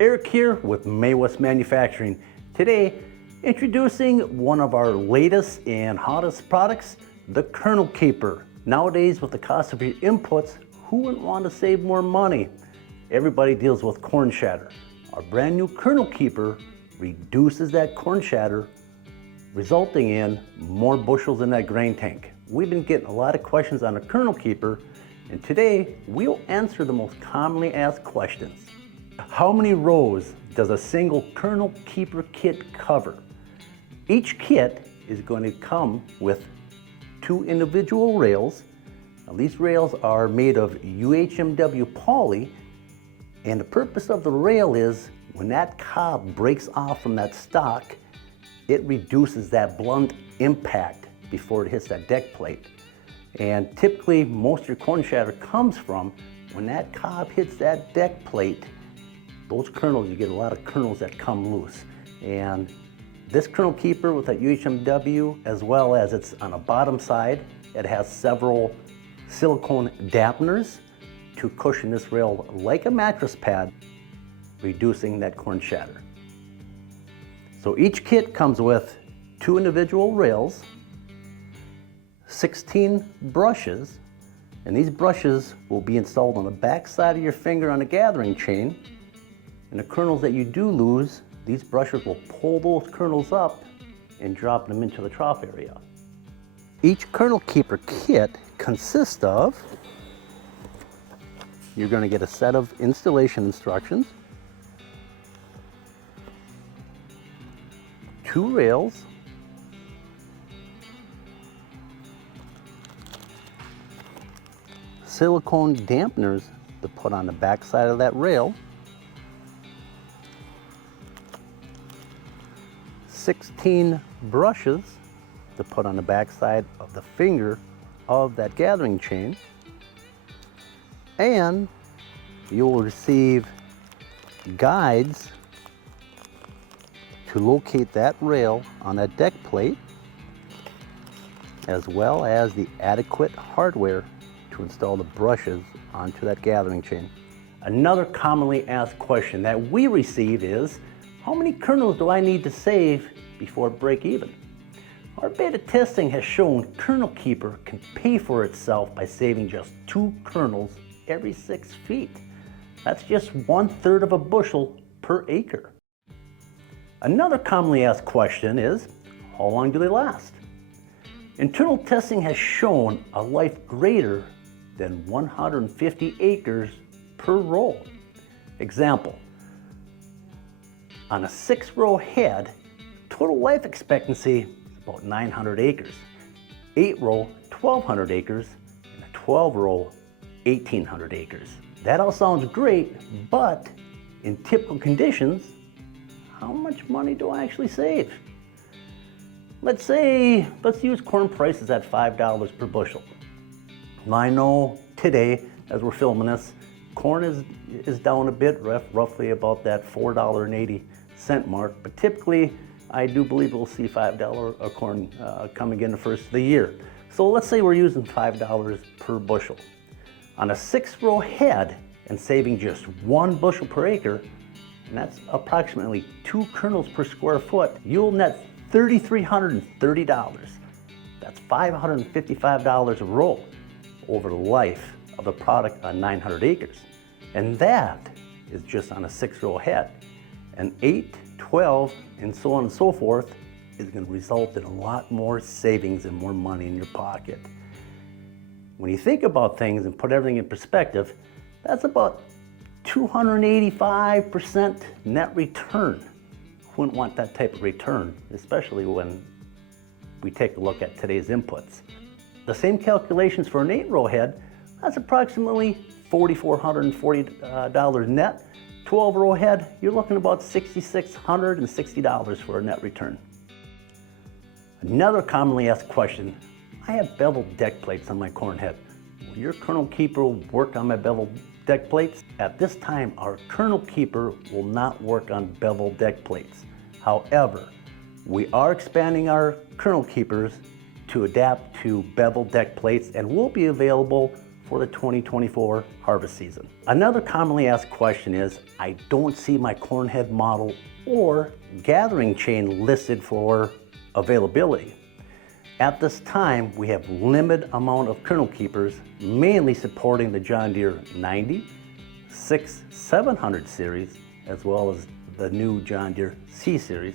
Eric here with May West Manufacturing. Today, introducing one of our latest and hottest products, the Kernel Keeper. Nowadays, with the cost of your inputs, who wouldn't want to save more money? Everybody deals with corn shatter. Our brand new Kernel Keeper reduces that corn shatter, resulting in more bushels in that grain tank. We've been getting a lot of questions on the Kernel Keeper, and today we'll answer the most commonly asked questions. How many rows does a single Kernel Keeper kit cover? Each kit is going to come with 2 individual rails. Now, these rails are made of UHMW poly, and the purpose of the rail is when that cob breaks off from that stock, it reduces that blunt impact before it hits that deck plate. And typically, most of your corn shatter comes from when that cob hits that deck plate. Those kernels, you get a lot of kernels that come loose. And this Kernel Keeper with that UHMW, as well as it's on the bottom side, it has several silicone dampeners to cushion this rail like a mattress pad, reducing that corn shatter. So each kit comes with 2 individual rails, 16 brushes, and these brushes will be installed on the back side of your finger on the gathering chain. And the kernels that you do lose, these brushes will pull those kernels up and drop them into the trough area. Each Kernel Keeper kit consists of, you're going to get a set of installation instructions, 2 rails, silicone dampeners to put on the back side of that rail, 16 brushes to put on the back side of the finger of that gathering chain, and you will receive guides to locate that rail on that deck plate, as well as the adequate hardware to install the brushes onto that gathering chain. Another commonly asked question that we receive is, how many kernels do I need to save before break even? Our beta testing has shown Kernel Keeper can pay for itself by saving just 2 kernels every 6 feet. That's just 1/3 of a bushel per acre. Another commonly asked question is, how long do they last? Internal testing has shown a life greater than 150 acres per row. Example, on a 6-row head, total life expectancy is about 900 acres. 8-row, 1,200 acres, and a 12-row, 1,800 acres. That all sounds great, but in typical conditions, how much money do I actually save? Let's use corn prices at $5 per bushel. I know today, as we're filming this, corn is down a bit, roughly about that $4.80 mark, but typically I do believe we'll see $5 a corn coming in the first of the year. So let's say we're using $5 per bushel. On a 6-row head and saving just 1 bushel per acre, and that's approximately 2 kernels per square foot, you'll net $3,330. That's $555 a row over the life of the product on 900 acres. And that is just on a 6-row head. An 8, 12, and so on and so forth is going to result in a lot more savings and more money in your pocket. When you think about things and put everything in perspective, that's about 285% net return. Who wouldn't want that type of return, especially when we take a look at today's inputs? The same calculations for an 8-row head, that's approximately $4,440 net. 12-row head, you're looking about $6,660 for a net return. Another commonly asked question, I have beveled deck plates on my corn head. Will your Kernel Keeper work on my beveled deck plates? At this time, our Kernel Keeper will not work on beveled deck plates. However, we are expanding our Kernel Keepers to adapt to beveled deck plates and will be available for the 2024 harvest season. Another commonly asked question is, I don't see my corn head model or gathering chain listed for availability. At this time, we have limited amount of kernel keepers, mainly supporting the John Deere 90, 6, 700 series, as well as the new John Deere C series,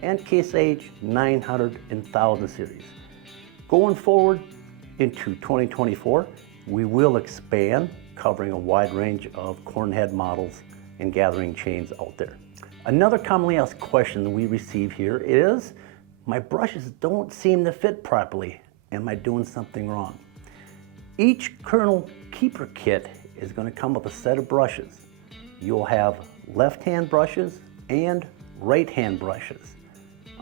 and Case H 900 and 1000 series. Going forward into 2024, we will expand, covering a wide range of corn head models and gathering chains out there. Another commonly asked question we receive here is, my brushes don't seem to fit properly. Am I doing something wrong? Each Kernel Keeper Kit is going to come with a set of brushes. You'll have left-hand brushes and right-hand brushes.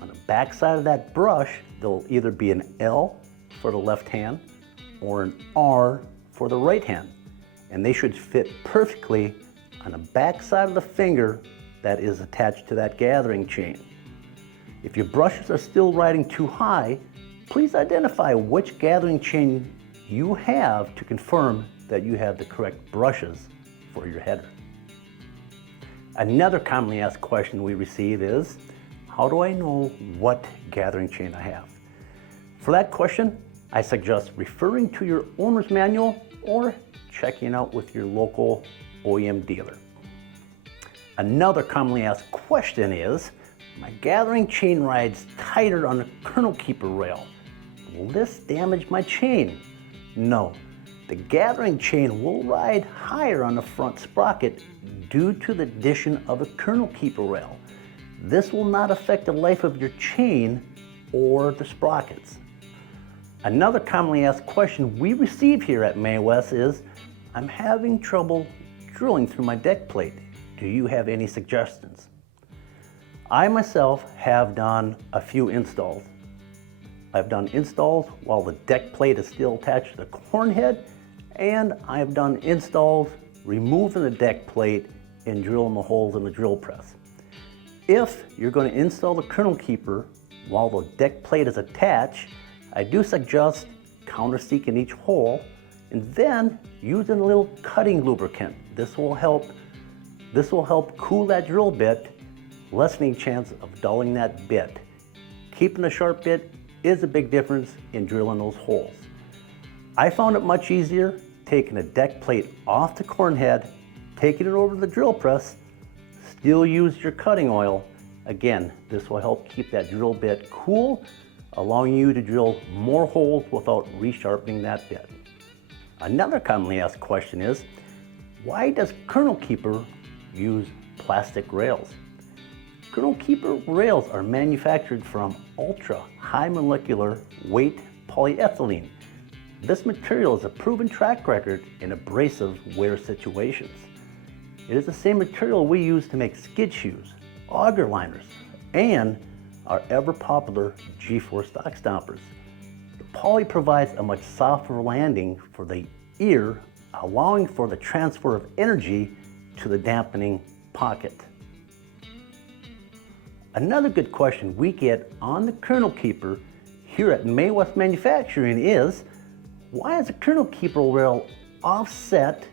On the back side of that brush, there'll either be an L for the left hand or an R for the right hand. And they should fit perfectly on the back side of the finger that is attached to that gathering chain. If your brushes are still riding too high, please identify which gathering chain you have to confirm that you have the correct brushes for your header. Another commonly asked question we receive is, how do I know what gathering chain I have? For that question, I suggest referring to your owner's manual or checking out with your local OEM dealer. Another commonly asked question is, my gathering chain rides tighter on the Kernel Keeper rail. Will this damage my chain? No, the gathering chain will ride higher on the front sprocket due to the addition of a Kernel Keeper rail. This will not affect the life of your chain or the sprockets. Another commonly asked question we receive here at Maywest is, I'm having trouble drilling through my deck plate. Do you have any suggestions? I myself have done a few installs. I've done installs while the deck plate is still attached to the corn head, and I've done installs removing the deck plate and drilling the holes in the drill press. If you're going to install the Kernel Keeper while the deck plate is attached, I do suggest countersinking each hole and then using a little cutting lubricant. This will help cool that drill bit, lessening chance of dulling that bit. Keeping a sharp bit is a big difference in drilling those holes. I found it much easier taking the deck plate off the corn head, taking it over to the drill press, still use your cutting oil. Again, this will help keep that drill bit cool, allowing you to drill more holes without resharpening that bit. Another commonly asked question is, why does Kernel Keeper use plastic rails? Kernel Keeper rails are manufactured from ultra high molecular weight polyethylene. This material is a proven track record in abrasive wear situations. It is the same material we use to make skid shoes, auger liners, and our ever popular G4 stock stompers. The poly provides a much softer landing for the ear, allowing for the transfer of energy to the dampening pocket. Another good question we get on the Kernel Keeper here at Maywest Manufacturing is, why is the Kernel Keeper rail offset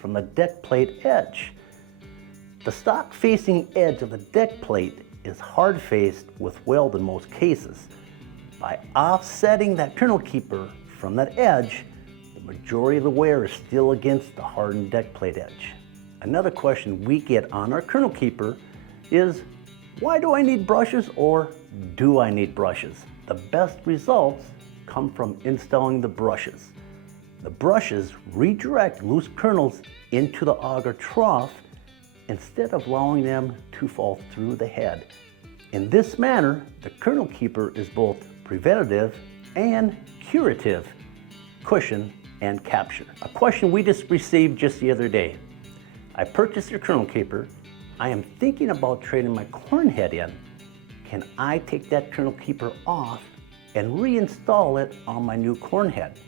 from the deck plate edge? The stock facing edge of the deck plate is hard faced with weld in most cases. By offsetting that Kernel Keeper from that edge, the majority of the wear is still against the hardened deck plate edge. Another question we get on our Kernel Keeper is, why do I need brushes, or do I need brushes? The best results come from installing the brushes. The brushes redirect loose kernels into the auger trough instead of allowing them to fall through the head. In this manner, the Kernel Keeper is both preventative and curative, cushion and capture. A question we just received just the other day. I purchased your Kernel Keeper. I am thinking about trading my corn head in. Can I take that Kernel Keeper off and reinstall it on my new corn head?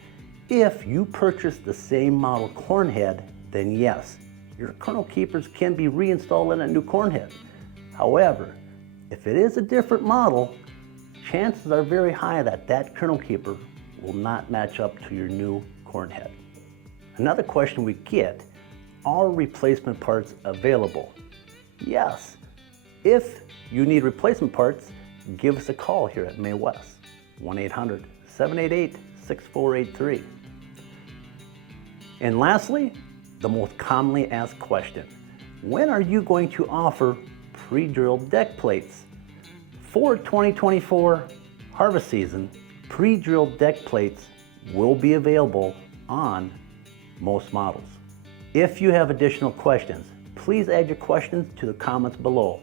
If you purchase the same model corn head, then yes, your Kernel Keepers can be reinstalled in a new corn head. However, if it is a different model, chances are very high that that Kernel Keeper will not match up to your new corn head. Another question we get, are replacement parts available? Yes. If you need replacement parts, give us a call here at May West, 1-800-788-6483. And lastly, the most commonly asked question, when are you going to offer pre-drilled deck plates? For 2024 harvest season, pre-drilled deck plates will be available on most models. If you have additional questions, please add your questions to the comments below,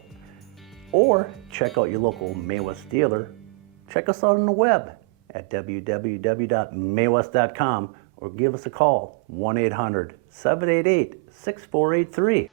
or check out your local May West dealer. Check us out on the web at www.maywest.com or give us a call, 1-800-788-6483.